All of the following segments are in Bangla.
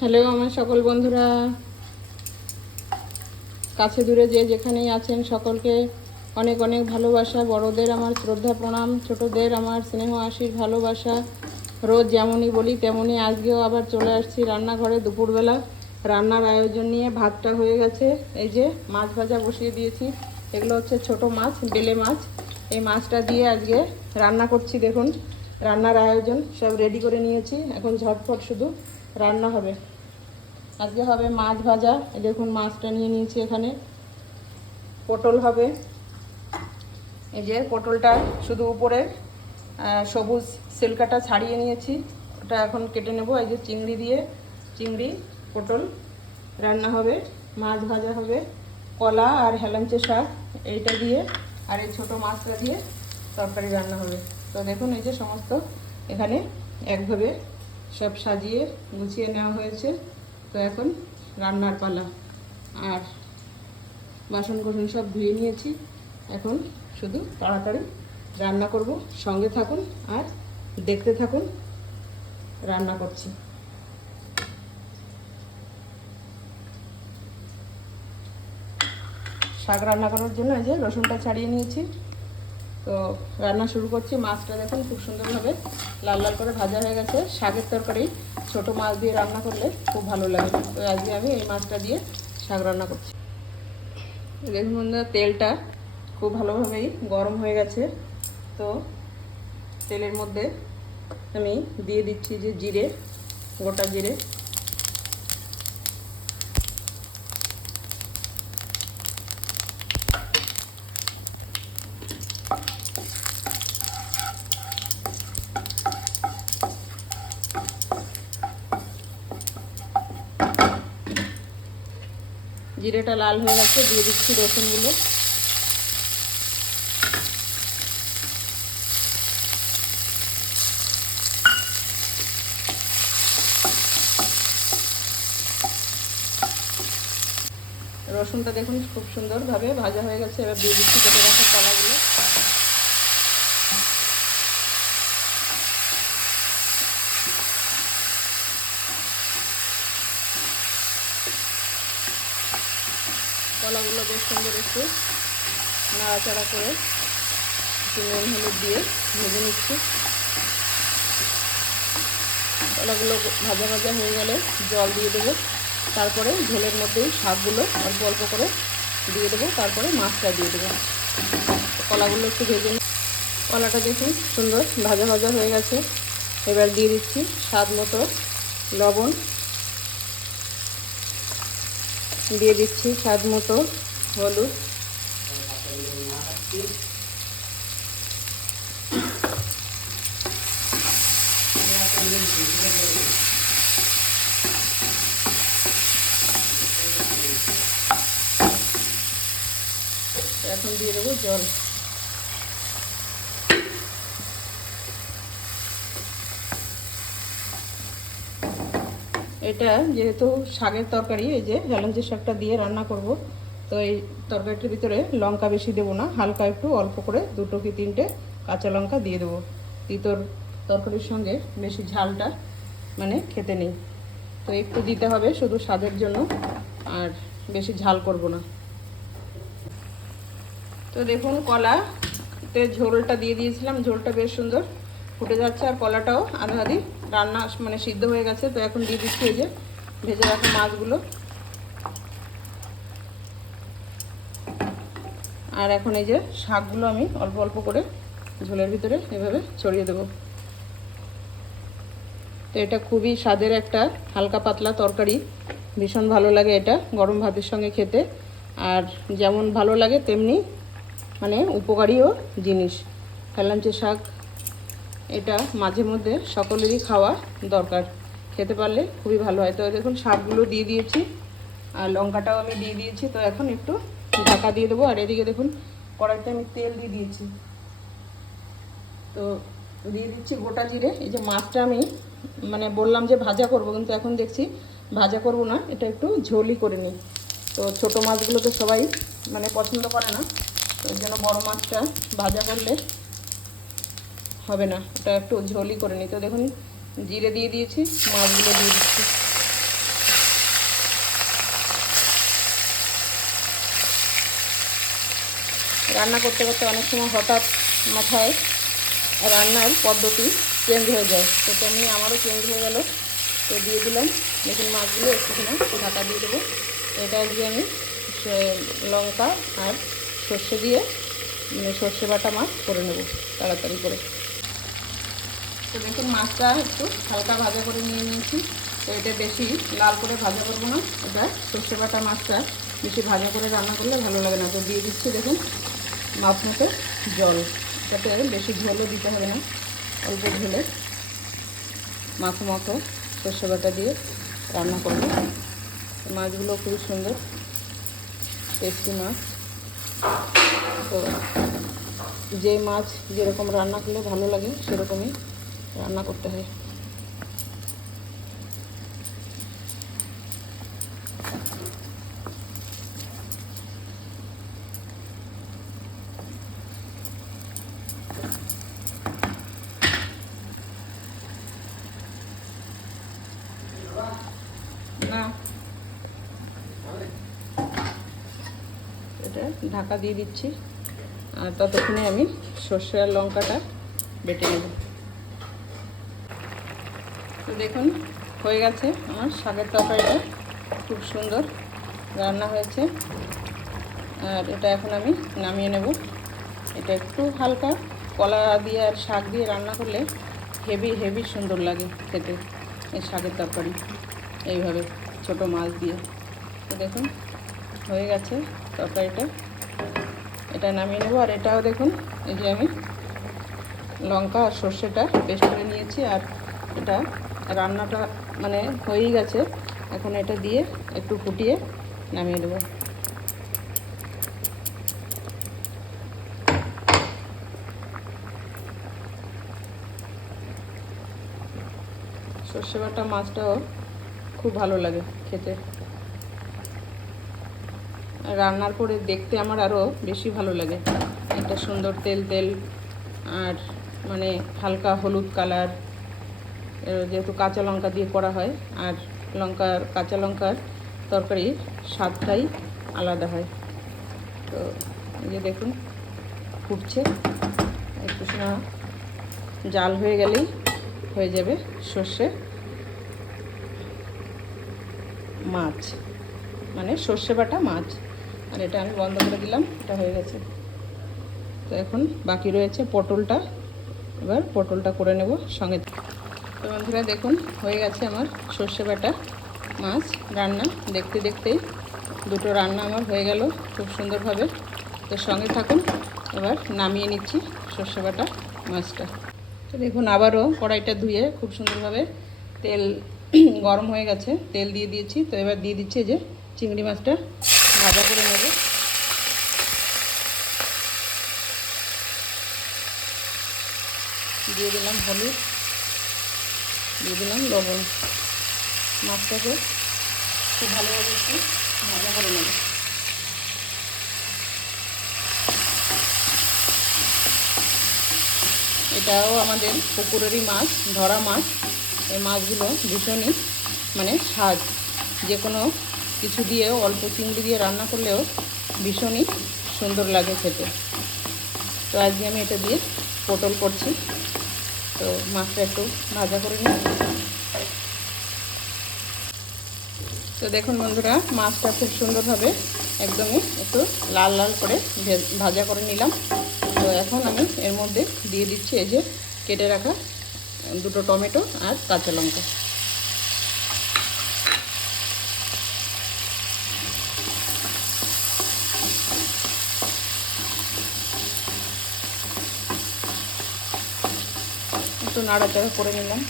হ্যালো আমার সকল বন্ধুরা, কাছে দূরে যে যেখানেই আছেন সকলকে অনেক অনেক ভালোবাসা। বড়দের আমার শ্রদ্ধা প্রণাম, ছোটদের আমার স্নেহ আশীর ভালোবাসা। রোজ যেমনই বলি তেমনই আজকেও আবার চলে আসছি রান্নাঘরে। দুপুরবেলা রান্নার আয়োজন নিয়ে ভাতটা হয়ে গেছে, এই যে মাছ ভাজা বসিয়ে দিয়েছি। এগুলো হচ্ছে ছোট মাছ, বেলে মাছ। এই মাছটা দিয়ে আজকে রান্না করছি। দেখুন রান্নার আয়োজন সব রেডি করে নিয়েছি, এখন ঝটফট শুধু রান্না হবে। আজকে হবে মাছ ভাজা। দেখুন মাছটা নিয়ে নিয়েছি এখানে। পটল হবে, এই যে পটলটা শুধু উপরে সবুজ সিল্কাটা ছাড়িয়ে নিয়েছি, ওটা এখন কেটে নেব। এই যে চিংড়ি দিয়ে, চিংড়ি পটল রান্না হবে, মাছ ভাজা হবে, কলা আর হেলাঞ্চে শাক এইটা দিয়ে, আর এই ছোটো মাছটা দিয়ে তরকারি রান্না হবে। তো দেখুন এই যে সমস্ত এখানে একভাবে সব সাজিয়ে গুছিয়ে নেওয়া হয়েছে। তো এখন রান্নার পালা। আর বাসন কোসন সব ধুয়ে নিয়েছি, এখন শুধু তাড়াতাড়ি রান্না করব। সঙ্গে থাকুন আর দেখতে থাকুন রান্না করছি। শাক রান্না করার জন্য এই যে রসুনটা ছাড়িয়ে নিয়েছি, তো রান্না শুরু করছি। মাছটা দেখুন খুব সুন্দরভাবে লাল লাল করে ভাজা হয়ে গেছে। শাকের তরকারি ছোট মাছ দিয়ে রান্না করলে খুব ভালো লাগে, তো আজকে আমি এই মাছটা দিয়ে শাক রান্না করছি। দেখুন তেলটা খুব ভালোভাবেই গরম হয়ে গেছে, তো তেলের মধ্যে আমি দিয়ে দিচ্ছি যে জিরে, গোটা জিরে, জিরেটা লাল হয়ে গেছে, দিয়ে দিচ্ছি রসুনগুলো। রসুনটা দেখুন খুব সুন্দরভাবে ভাজা হয়ে গেছে, এবার দিয়ে দিচ্ছি কেটে রাখা কলাগুলো। কলাগুলো বেশ সুন্দর একটু নাড়াচাড়া করে একটু নুন হলুদ দিয়ে ভেজে নিচ্ছি। কলাগুলো ভাজা ভাজা হয়ে গেলে জল দিয়ে দেবো, তারপরে ঝোলের মধ্যেই শাকগুলো অল্প অল্প করে দিয়ে দেবো, তারপরে মাছটা দিয়ে দেবো। কলাগুলো একটু ভেজে নিই। কলাটা দেখুন সুন্দর ভাজা ভাজা হয়ে গেছে, এবার দিয়ে দিচ্ছি স্বাদ মতো লবণ, দিয়ে দিচ্ছি স্বাদ মতো হলুদ, এখন দিয়ে দেবো জল। এটা যেহেতু শাকের তরকারি, এই যে হেলাঞ্চি শাকটা দিয়ে রান্না করব, তো এই তরকারিটার ভিতরে লঙ্কা বেশি দেবো না, হালকা একটু অল্প করে 2 কি 3টে কাঁচা লঙ্কা দিয়ে দেবো। তিতর তরকারির সঙ্গে বেশি ঝালটা মানে খেতে নেই, তো একটু দিতে হবে শুধু স্বাদের জন্য, আর বেশি ঝাল করব না। তো দেখুন কলাতে ঝোলটা দিয়ে দিয়েছিলাম, ঝোলটা বেশ সুন্দর ফুটে যাচ্ছে, আর কলাটাও আধা আধি রান্না মানে সিদ্ধ হয়ে গেছে। তো এখন দিয়ে দিচ্ছি এই যে ভেজে রাখা মাছগুলো, আর এখন এই যে শাকগুলো আমি অল্প অল্প করে ঝোলের ভিতরে এভাবে ছড়িয়ে দেবো। তো এটা খুবই স্বাদের একটা হালকা পাতলা তরকারি, ভীষণ ভালো লাগে এটা গরম ভাতের সঙ্গে খেতে, আর যেমন ভালো লাগে তেমনি মানে উপকারীও জিনিস। হেলাঞ্চি শাক এটা মাঝে মধ্যে সকলেরই খাওয়া দরকার, খেতে পারলে খুবই ভালো হয়। তো দেখুন শাকগুলো দিয়ে দিয়েছি আর লঙ্কাটাও আমি দিয়ে দিয়েছি, তো এখন একটু ঢাকা দিয়ে দেবো। আর এদিকে দেখুন কড়াইতে আমি তেল দিয়ে দিয়েছি, তো দিয়ে দিচ্ছি গোটা জিরে। এই যে মাছটা আমি মানে বললাম যে ভাজা করব, কিন্তু এখন দেখছি ভাজা করব না, এটা একটু ঝোলই করে নিই। তো ছোটো মাছগুলো তো সবাই মানে পছন্দ করে না, তো ওই জন্য বড়ো মাছটা ভাজা করলে হবে না, এটা একটু ঝোলই করে নিই। তো দেখুন জিরে দিয়ে দিয়েছি, মাছগুলো দিয়ে দিচ্ছি। রান্না করতে করতে অনেক সময় হঠাৎ মাথায় রান্নার পদ্ধতি চেঞ্জ হয়ে যায়, তো তেমনি আমারও চেঞ্জ হয়ে গেল। তো দিয়ে দিলাম দেখুন মাছগুলো একটুখানি ঢাকা দিয়ে দেবো। এটা আজকে আমি লঙ্কা আর সর্ষে দিয়ে সর্ষে বাটা মাছ করে নেব তাড়াতাড়ি করে। তো দেখুন মাছটা একটু হালকা ভাজা করে নিয়ে নিয়েছি। তো এটা বেশি লাল করে ভাজা করবো না, এটা সর্ষে বাটা মাছটা বেশি ভাজা করে রান্না করলে ভালো লাগে না। তো দিয়ে দিচ্ছি দেখুন মাছ মতো জল, যাতে বেশি ঝোলও দিতে হবে না, অল্প ঝোলে মাছ মতো সর্ষে বাটা দিয়ে রান্না করবো। মাছগুলো খুবই সুন্দর টেস্টি মাছ। তো যে মাছ যেরকম রান্না করলে ভালো লাগে সেরকমই রান্না করতে হয়। না এটা ঢাকা দিয়ে দিচ্ছি, আর ততক্ষণে আমি সর্ষে আর লঙ্কাটা বেটে নেব। তো দেখুন হয়ে গেছে আমার শাকের তরকারিটা, খুব সুন্দর রান্না হয়েছে। আর এটা এখন আমি নামিয়ে নেব। এটা একটু হালকা কলা দিয়ে আর শাক দিয়ে রান্না করলে হেভি হেভি সুন্দর লাগে খেতে এই শাকের তরকারি, এইভাবে ছোট মাছ দিয়ে। তো দেখুন হয়ে গেছে তরকারিটা, এটা নামিয়ে নেব। আর এটাও দেখুন এই যে আমি লঙ্কা আর সর্ষেটা পেস্ট করে নিয়েছি, আর এটা রান্নাটা মানে হয়েই গেছে। এখন এটা দিয়ে একটু ফুটিয়ে নামিয়ে দেবো। সর্ষে বাটা মাছটাও খুব ভালো লাগে খেতে, রান্নার পরে দেখতে আমার আরও বেশি ভালো লাগে। একটা সুন্দর তেল তেল আর মানে হালকা হলুদ কালার, যেহেতু কাঁচা লঙ্কা দিয়ে করা হয়, আর কাঁচা লঙ্কার তরকারির স্বাদটাই আলাদা হয়। তো এই যে দেখুন ফুটছে, একটু সময় জাল হয়ে গেলেই হয়ে যাবে সর্ষে মাছ, মানে সর্ষে বাটা মাছ। আর এটা আমি বন্ধ করে দিলাম, এটা হয়ে গেছে। তো এখন বাকি রয়েছে পটলটা, এবার পটলটা করে নেব সঙ্গে। তো বন্ধুরা দেখুন হয়ে গেছে আমার সর্ষে বাটা মাছ রান্না, দেখতে দেখতেই দুটো রান্না আমার হয়ে গেল খুব সুন্দরভাবে। তো সঙ্গে থাকুন, এবার নামিয়ে নিচ্ছি সর্ষে বাটা মাছটা। তো দেখুন আবারও কড়াইটা ধুয়ে খুব সুন্দরভাবে তেল গরম হয়ে গেছে, তেল দিয়ে দিয়েছি। তো এবার দিয়ে দিচ্ছি যে চিংড়ি মাছটা ভাজা করে নেব। দিয়ে দিলাম হলুদ, দিয়ে দিলাম লবণ। মাছটাকে খুব ভালোভাবে একটু ভাজা করে নেব। এটাও আমাদের পুকুরেরই মাছ, ধরা মাছ। এই মাছগুলো ভীষণই মানে স্বাদ, যে কোনো কিছু দিয়ে অল্প চিংড়ি দিয়ে রান্না করলেও ভীষণই সুন্দর লাগে খেতে। তো আজকে আমি এটা দিয়ে পটল করছি। তো মাছটা একটু ভাজা করে নিই। তো দেখুন বন্ধুরা মাছটা খুব সুন্দরভাবে একদমই একটু লাল লাল করে ভাজা করে নিলাম। তো এখন আমি এর মধ্যে দিয়ে দিচ্ছি এই যে কেটে রাখা দুটো টমেটো আর কাঁচা লঙ্কা। একটু নাড়াচাড়া করে নিলাম।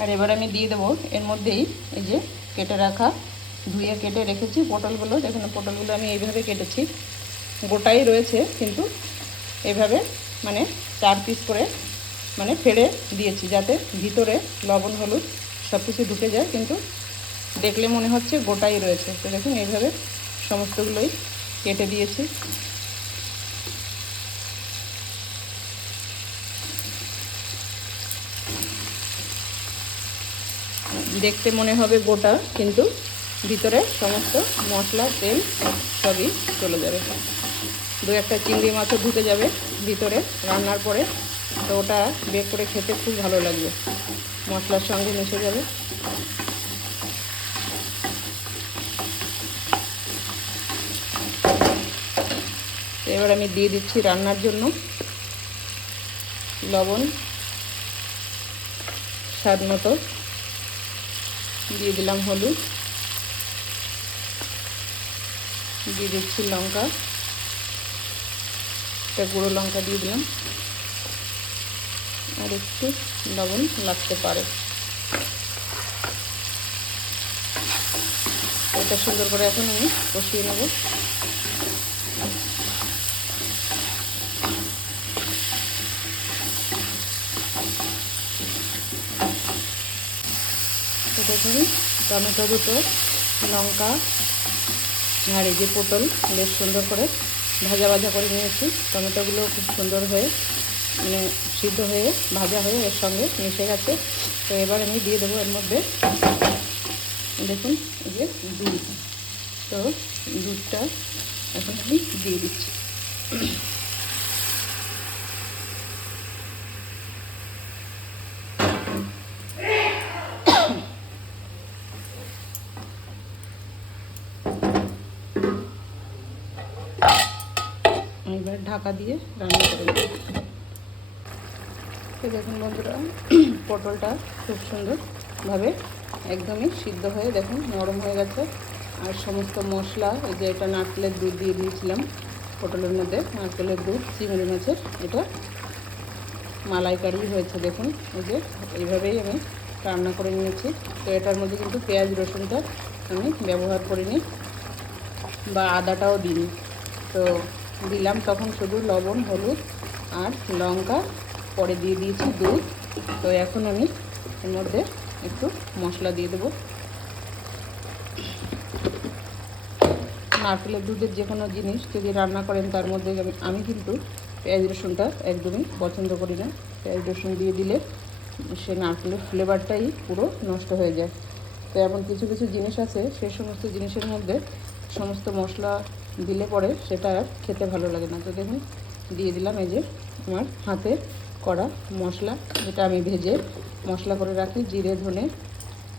আর এবার আমি দিয়ে দেবো এর মধ্যেই এই যে কেটে রাখা ধুয়ে কেটে রেখেছি পটলগুলো। দেখুন পটলগুলো আমি এইভাবে কেটেছি, গোটাই রয়েছে কিন্তু এইভাবে মানে 4 পিস করে মানে ফেড়ে দিয়েছি, যাতে ভিতরে লবণ হলুদ সব কিছু ঢুকে যায়, কিন্তু দেখলে মনে হচ্ছে গোটাই রয়েছে। তো দেখুন এইভাবে সমস্তগুলোই কেটে দিয়েছি। দেখতে মনে হবে গোটা, কিন্তু ভিতরে সমস্ত মশলা তেল সবই চলে যাবে। দু একটা চিংড়ি মাছও ঢুকে যাবে ভিতরে রান্নার পরে, তো ওটা বের করে খেতে খুব ভালো লাগবে, মশলার সঙ্গে মিশে যাবে। এবার আমি দিয়ে দিচ্ছি রান্নার জন্য লবণ স্বাদ মতো, দিয়ে দিলাম হলুদ, দিয়ে দিচ্ছি লঙ্কা, একটা গুঁড়ো লঙ্কা দিয়ে দিলাম, আর একটু লবণ লাগতে পারে। এটা সুন্দর করে এখন আমি কষিয়ে নেব। দেখুন টমেটো দুটো, লঙ্কা আর এই যে পটল বেশ সুন্দর করে ভাজা ভাজা করে নিয়েছি। টমেটোগুলো খুব সুন্দর হয়ে মানে সিদ্ধ হয়ে ভাজা হয়ে এর সঙ্গে মিশে গেছে। তো এবার আমি দিয়ে দেবো এর মধ্যে, দেখুন এই যে দুধ, তো দুধটা এখন আমি দিয়ে দিচ্ছি। এবার ঢাকা দিয়ে রান্না করে নেব। তো দেখুন বন্ধুরা, পটলটা খুব সুন্দরভাবে একদমই সিদ্ধ হয়ে দেখুন নরম হয়ে গেছে। আর সমস্ত মশলা, এই যে এটা নারকেলের দুধ দিয়ে দিয়েছিলাম পটলের মধ্যে, নারকেলের দুধ চিংড়ি মাছের এটা মালাইকারি হয়েছে। দেখুন এই যে এইভাবেই আমি রান্না করে নিয়েছি। তো এটার মধ্যে কিন্তু পেঁয়াজ রসুনটা আমি ব্যবহার করিনি বা আদাটাও দিইনি। তো দিলাম তখন শুধু লবণ, হলুদ আর লঙ্কা, পরে দিয়ে দিয়েছি দুধ। তো এখন আমি এর মধ্যে একটু মশলা দিয়ে দেবো। নারকেলের দুধের যে কোনো জিনিস যদি রান্না করেন তার মধ্যে আমি কিন্তু পেঁয়াজ রসুনটা একদমই পছন্দ করি না। পেঁয়াজ রসুন দিয়ে দিলে সে নারকেলের ফ্লেভারটাই পুরো নষ্ট হয়ে যায়। তো এমন কিছু কিছু জিনিস আছে, সেই সমস্ত জিনিসের মধ্যে সমস্ত মশলা দিলে পরে সেটা আর খেতে ভালো লাগে না। তো দেখুন দিয়ে দিলাম এই যে আমার হাতে করা মশলা, যেটা আমি ভেজে মশলা করে রাখি, জিরে, ধনে,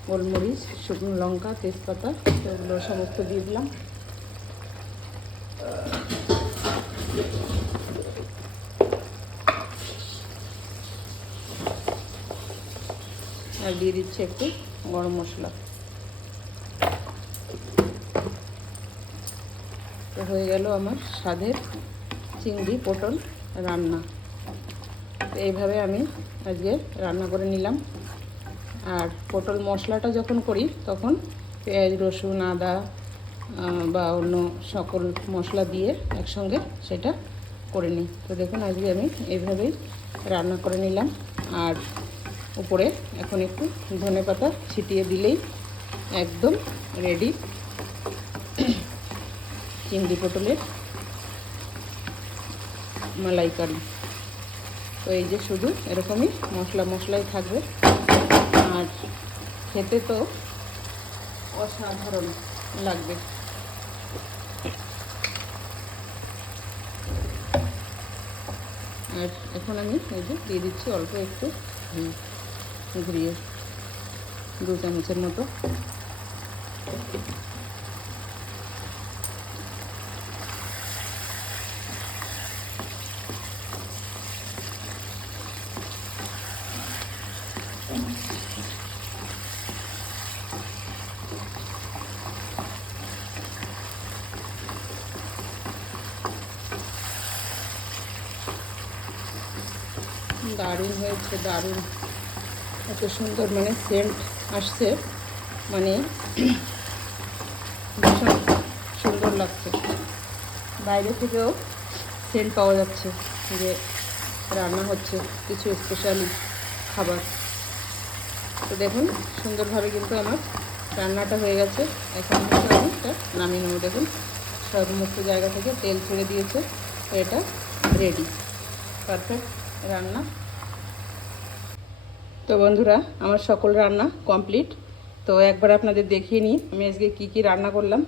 গোলমরিচ, শুকনো লঙ্কা, তেজপাতা, সেগুলো সমস্ত দিয়ে দিলাম। আর দিয়ে দিচ্ছি একটু গরম মশলা। তো হয়ে গেল আমার স্বাদের চিংড়ি পটল রান্না। তো এইভাবে আমি আজকে রান্না করে নিলাম। আর পটল মশলাটা যখন করি তখন পেঁয়াজ রসুন আদা বা অন্য সকল মশলা দিয়ে একসঙ্গে সেটা করে নিই। তো দেখুন আজকে আমি এইভাবেই রান্না করে নিলাম। আর উপরে এখন একটু ধনেপাতা ছিটিয়ে দিলেই একদম রেডি চিংড়ি পটলের মালাইকারি। তো এই যে শুধু এরকমই মশলাই থাকবে, আর খেতে তো অসাধারণ লাগবে। আর এখন আমি এই যে দিয়ে দিচ্ছি অল্প একটু ঘুরিয়ে 2 চামচের মতো। দারুণ হয়েছে, দারুণ, এত সুন্দর মানে সেন্ট আসছে, মানে ভীষণ সুন্দর লাগছে। বাইরে থেকেও সেন্ট পাওয়া যাচ্ছে যে রান্না হচ্ছে কিছু স্পেশালি খাবার। তো দেখুন সুন্দরভাবে কিন্তু আমার রান্নাটা হয়ে গেছে। এখন কিন্তু আমি এটা নামিয়ে নেবো। দেখুন সব মুক্ত জায়গা থেকে তেল ছেড়ে দিয়েছে। তো এটা রেডি, পারফেক্ট রান্না। তো বন্ধুরা আমার সকল রান্না কমপ্লিট। তো একবার আপনাদের দেখিয়ে নিই আমি আজকে কি কি রান্না করলাম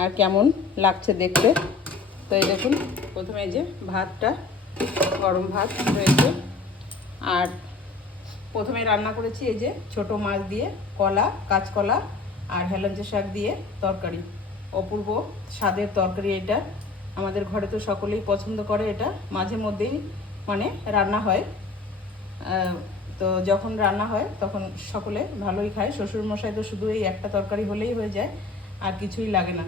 আর কেমন লাগছে দেখতে। তো এই দেখুন, প্রথমে এই যে ভাতটা, গরম ভাত রয়েছে। আর প্রথমে রান্না করেছি এই যে ছোট মাছ দিয়ে কলা, কাঁচকলা আর হেলাঞ্চা শাক দিয়ে তরকারি। অপূর্ব স্বাদের তরকারি এটা। আমাদের ঘরে তো সকলেই পছন্দ করে এটা। মাঝে মধ্যেই মানে রান্না হয়, তো যখন রান্না হয় তখন সকলে ভালোই খায়। শ্বশুরমশাই তো শুধু এই একটা তরকারি হলেই হয়ে যায়, আর কিছুই লাগে না।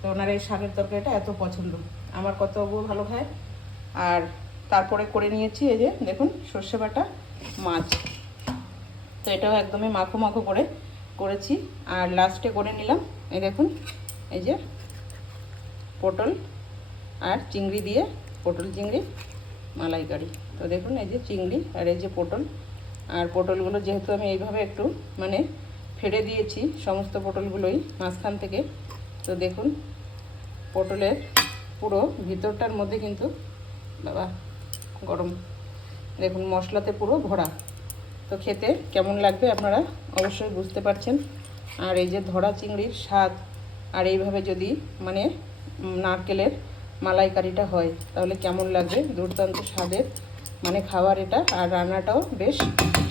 তো ওনার এই শাকের তরকারিটা এত পছন্দ, আমার কত ভালো খায়। আর তারপরে করে নিয়েছি এই যে দেখুন সর্ষে বাটা মাছ। তো এটাও একদমই মাখো মাখো করে করেছি। আর লাস্টে করে নিলাম এই দেখুন এই যে পটল আর চিংড়ি দিয়ে পটল চিংড়ি মালাইকারি। তো দেখুন এই যে চিংড়ি আর এই যে পটল। আর পটলগুলো যেহেতু আমি এইভাবে একটু মানে ফেড়ে দিয়েছি সমস্ত পটলগুলোই মাঝখান থেকে, তো দেখুন পটলের পুরো ভিতরটার মধ্যে কিন্তু বাবা গরম, দেখুন মশলাতে পুরো ভরা। তো খেতে কেমন লাগবে আপনারা অবশ্যই বুঝতে পারছেন। আর এই যে ধরা চিংড়ির স্বাদ, আর এইভাবে যদি মানে নারকেলের মালাইকারিটা হয় তাহলে কেমন লাগবে, দুর্দান্ত স্বাদের মানে খাবার এটা। আর রান্নাটাও বেশ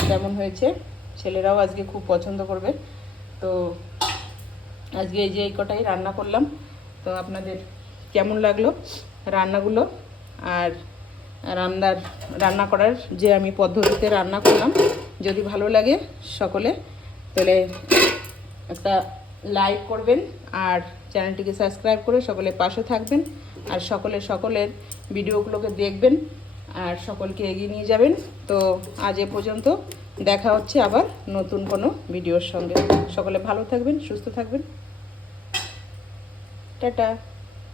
কেমন হয়েছে, ছেলেরাও আজকে খুব পছন্দ করবে। তো আজকে এই যে এই কটাই রান্না করলাম। তো আপনাদের কেমন লাগলো রান্নাগুলো, আর রান্না করার যে আমি পদ্ধতিতে রান্না করলাম, যদি ভালো লাগে সকলে তাহলে একটা লাইক করবেন আর চ্যানেলটিকে সাবস্ক্রাইব করে সকলে পাশে থাকবেন। আর সকলের ভিডিওগুলোকে দেখবেন আর সকলকে এগিয়ে নিয়ে যাবেন। তো আজ এ পর্যন্ত, দেখা হচ্ছে আবার নতুন কোনো ভিডিওর সঙ্গে। সকলে ভালো থাকবেন, সুস্থ থাকবেন, টাটা।